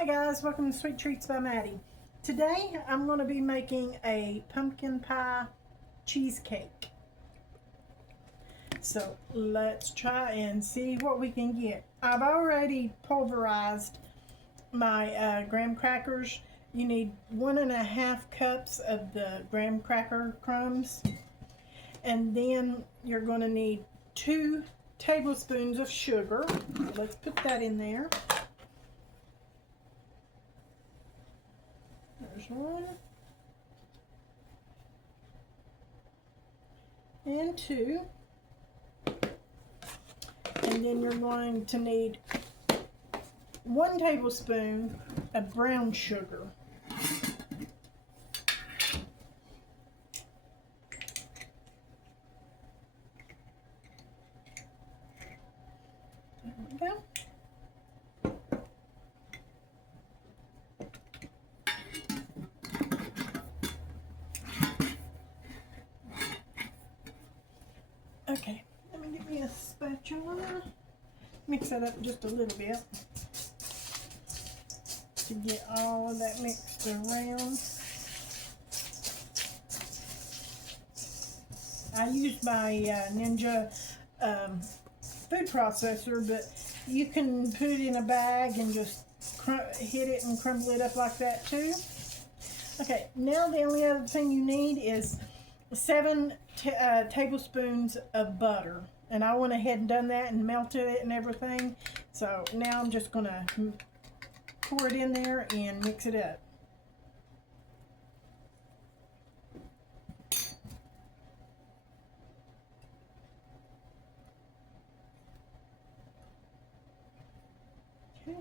Hi guys, welcome to Sweet Treats by Maddie. Today I'm going to be making a pumpkin pie cheesecake. So let's try and see what we can get. I've already pulverized my graham crackers. You need 1.5 cups of the graham cracker crumbs. And then you're going to need 2 tablespoons of sugar. Let's put that in there. There's 1 and 2, and then you're going to need 1 tablespoon of brown sugar. There we go. Okay, let me get me a spatula. Mix that up just a little bit to get all of that mixed around. I use my Ninja food processor, but you can put it in a bag and just hit it and crumble it up like that too. Okay, now the only other thing you need is 7 tablespoons of butter, and I went ahead and done that and melted it and everything. So now I'm just gonna pour it in there and mix it up. Okay.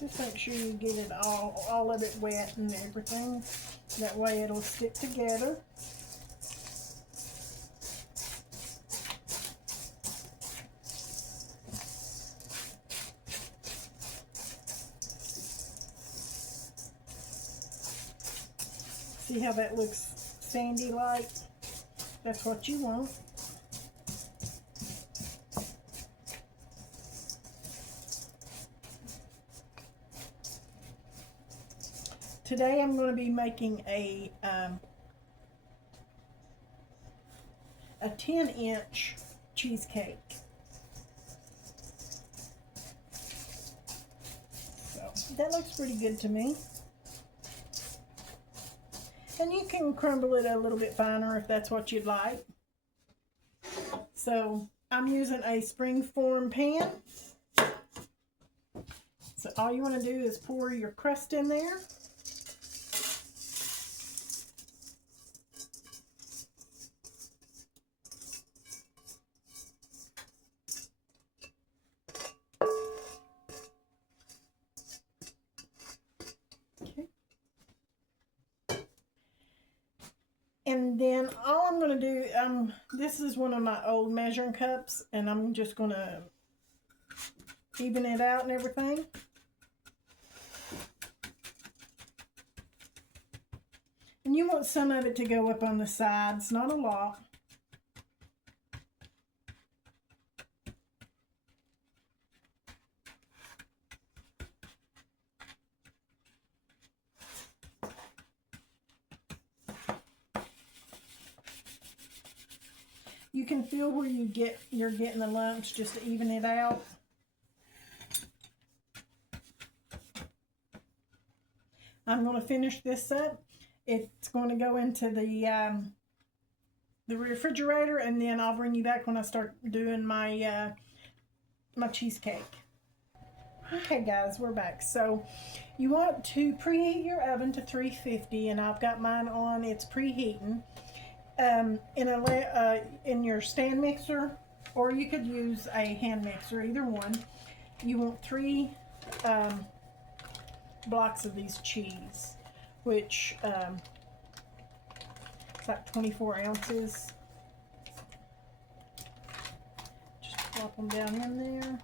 Just make sure you get it all of it wet and everything. That way it'll stick together. See how that looks sandy like? That's what you want. Today I'm going to be making a 10-inch cheesecake. So that looks pretty good to me. And you can crumble it a little bit finer if that's what you'd like. So I'm using a springform pan. So all you want to do is pour your crust in there. Okay. And then all I'm going to do, this is one of my old measuring cups, and I'm just going to even it out and everything. And you want some of it to go up on the sides, not a lot. You can feel where you're getting the lumps just to even it out. I'm going to finish this up. It's going to go into the refrigerator, and then I'll bring you back when I start doing my my cheesecake. Okay guys, we're back. So you want to preheat your oven to 350, and I've got mine on, it's preheating. In your stand mixer, or you could use a hand mixer, either one. You want 3 blocks of these cheese, which it's like 24 ounces. Just plop them down in there.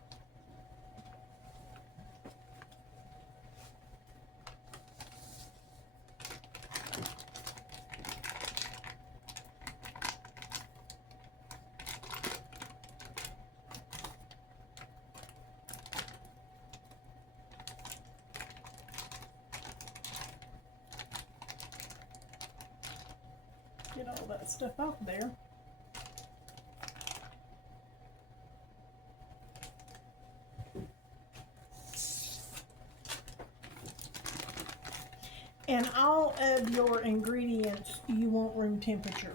Get all that stuff off there. And all of your ingredients you want room temperature.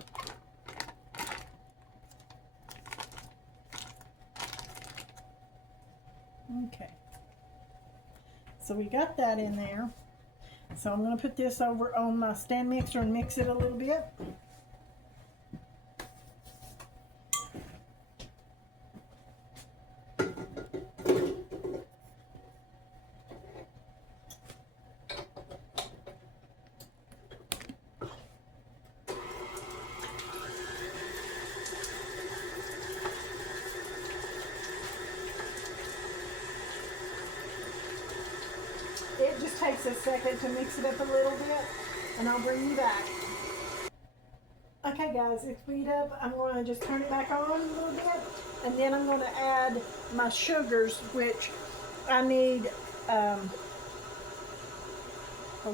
Okay. So we got that in there. So I'm going to put this over on my stand mixer and mix it a little bit. It just takes a second to mix it up a little bit, and I'll bring you back. Okay guys, it's beat up. I'm going to just turn it back on a little bit, and then I'm going to add my sugars, which I need, hold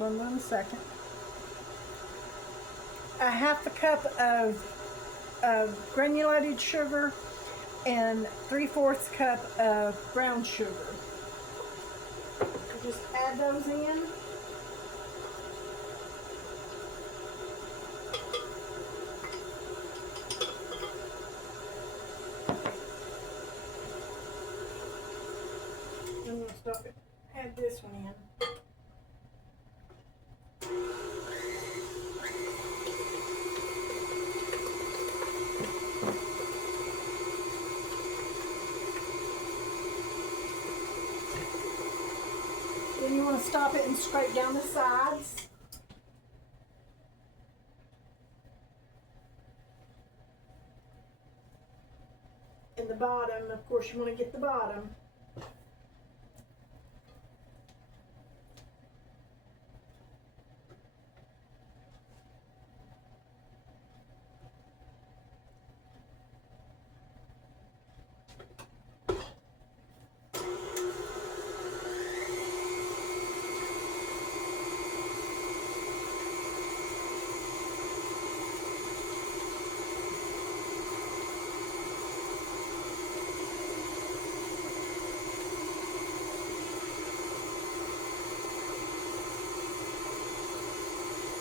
on 1 second, a half a cup of granulated sugar and 3/4 cup of brown sugar. Just add those in. I'm going to stop it. Add this one in. Then you want to stop it and scrape down the sides. And the bottom, of course, you want to get the bottom.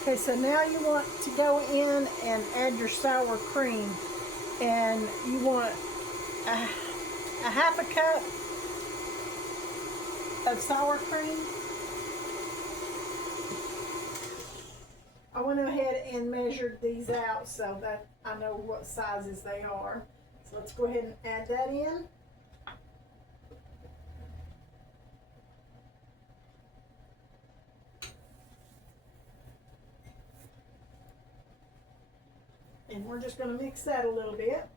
Okay, so now you want to go in and add your sour cream, and you want a half a cup of sour cream. I went ahead and measured these out so that I know what sizes they are. So let's go ahead and add that in. And we're just going to mix that a little bit.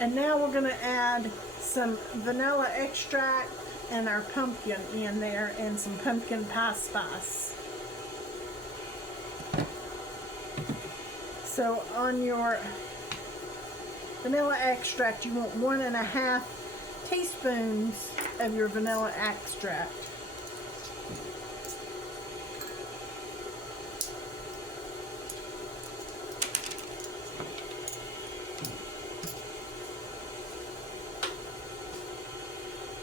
And now we're going to add some vanilla extract and our pumpkin in there, and some pumpkin pie spice. So on your vanilla extract, you want 1.5 teaspoons of your vanilla extract.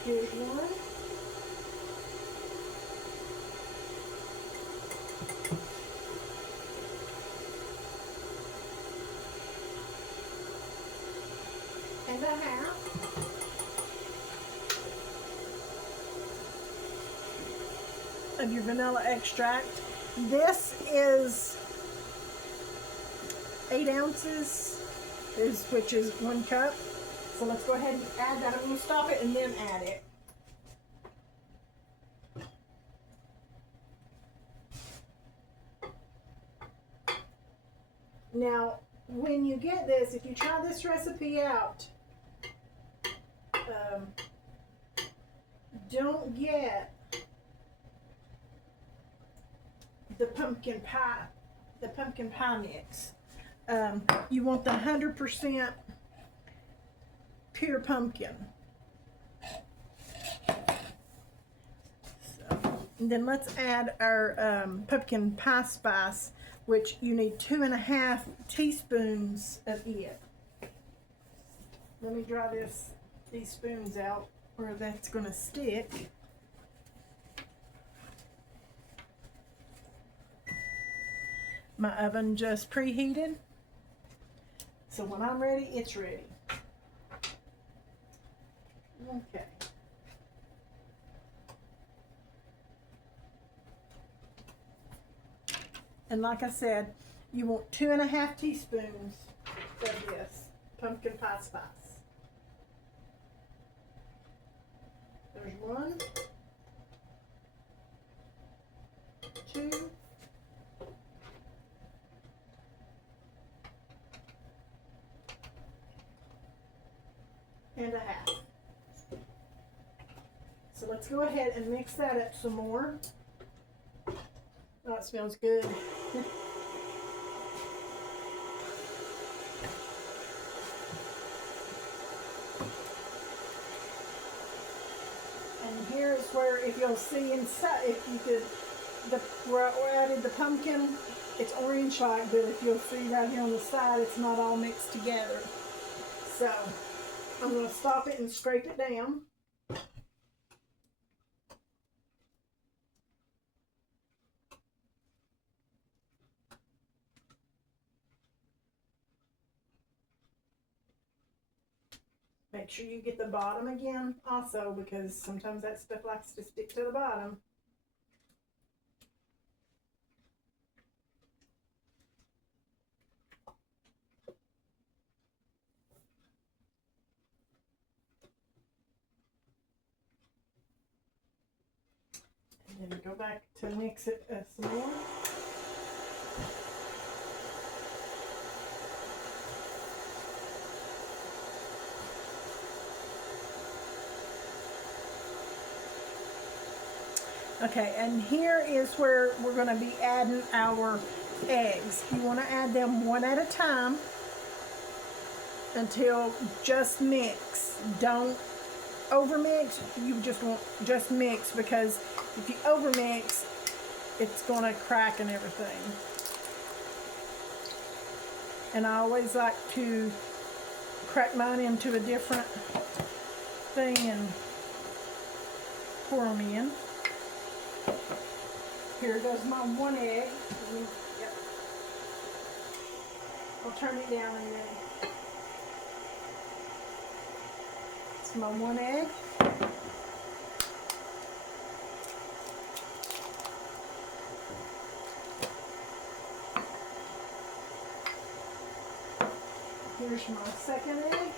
Here's one. And a half. Of your vanilla extract. This is 8 ounces, which is 1 cup. So let's go ahead and add that. I'm going to stop it and then add it. Now, when you get this, if you try this recipe out, don't get the pumpkin pie mix. You want the 100% pure pumpkin. And then let's add our pumpkin pie spice, which you need 2.5 teaspoons of it. Let me dry these spoons out where that's going to stick. My oven just preheated, so when I'm ready, it's ready. Okay. And like I said, you want 2.5 teaspoons of this pumpkin pie spice. There's 1, 2, and 1/2. So let's go ahead and mix that up some more. Oh, it smells good. And here is where, if you'll see inside, if you could, where I added the pumpkin, it's orange like, but if you'll see right here on the side, it's not all mixed together. So I'm going to stop it and scrape it down. Make sure you get the bottom again also, because sometimes that stuff likes to stick to the bottom. And then go back to mix it some more. Okay, and here is where we're going to be adding our eggs. You want to add them one at a time until just mix. Don't overmix. You just want just mix, because if you overmix, it's going to crack and everything. And I always like to crack mine into a different thing and pour them in. Here goes my 1 egg. Yep. I'll turn it down in a minute. It's my 1 egg. Here's my 2nd egg.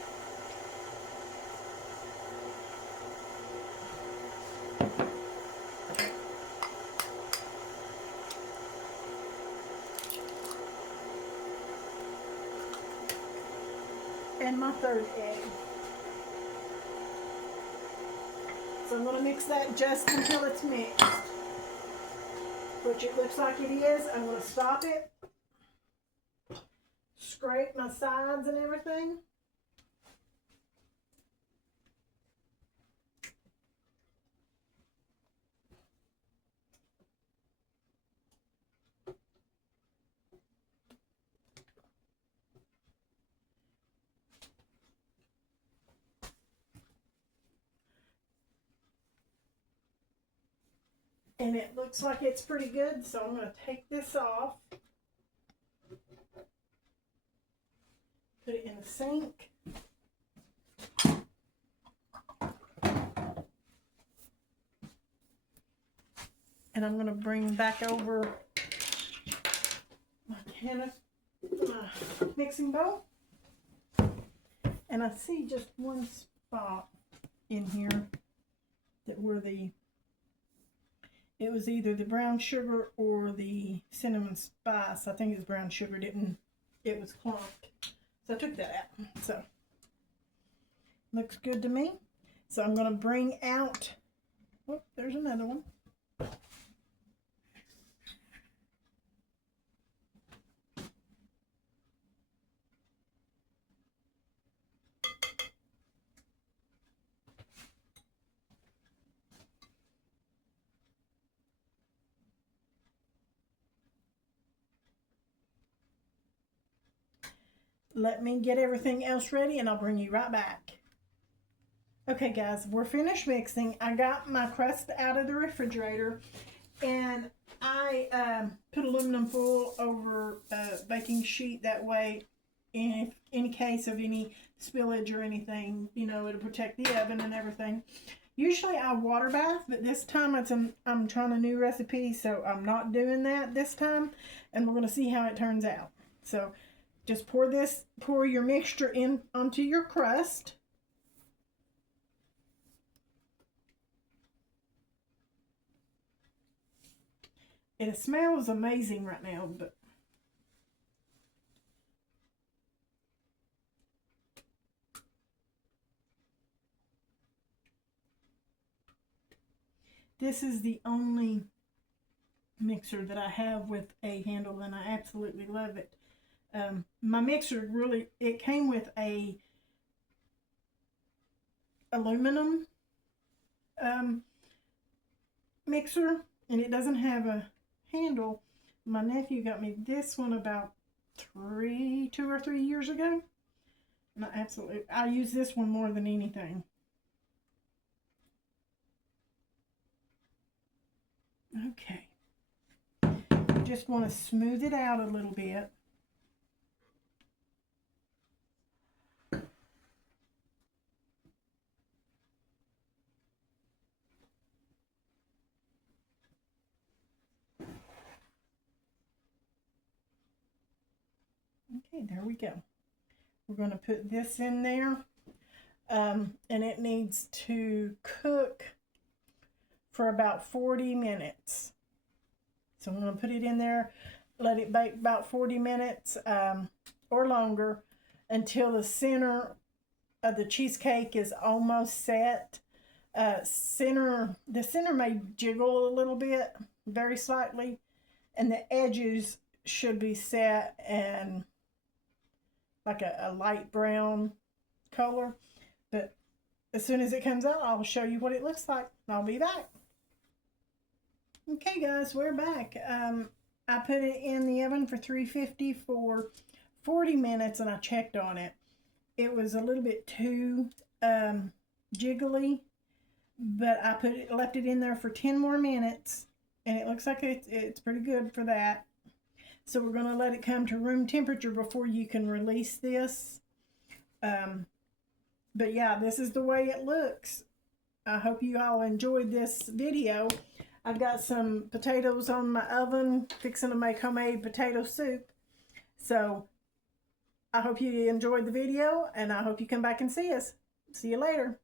And my 3rd egg. So I'm going to mix that just until it's mixed, which it looks like it is. I'm going to stop it, scrape my sides and everything. And it looks like it's pretty good, so I'm going to take this off, put it in the sink. And I'm going to bring back over my mixing bowl. And I see just one spot in here that where it was either the brown sugar or the cinnamon spice. I think it's brown sugar, it was clumped. So I took that out. So looks good to me. So I'm going to bring out Oh, there's another one. Let me get everything else ready and I'll bring you right back. Okay guys, we're finished mixing. I got my crust out of the refrigerator and I put aluminum foil over a baking sheet. That way, in case of any spillage or anything, you know, it'll protect the oven and everything. Usually I water bath, but this time I'm trying a new recipe, so I'm not doing that this time. And we're going to see how it turns out. So just pour your mixture in onto your crust. It smells amazing right now, but this is the only mixer that I have with a handle, and I absolutely love it. My mixer really, it came with a aluminum mixer, and it doesn't have a handle. My nephew got me this one about 2 or 3 years ago. And I use this one more than anything. Okay. Just want to smooth it out a little bit. Okay, there we go. We're going to put this in there, and it needs to cook for about 40 minutes. So I'm going to put it in there, let it bake about 40 minutes or longer until the center of the cheesecake is almost set. The center may jiggle a little bit, very slightly, and the edges should be set and like a light brown color. But as soon as it comes out, I'll show you what it looks like. I'll be back. Okay guys, we're back. I put it in the oven for 350 for 40 minutes and I checked on it. It was a little bit too jiggly, but I left it in there for 10 more minutes and it looks like it's pretty good for that. So we're going to let it come to room temperature before you can release this. But yeah, this is the way it looks. I hope you all enjoyed this video. I've got some potatoes on my oven, fixing to make homemade potato soup. So I hope you enjoyed the video, and I hope you come back and see us. See you later.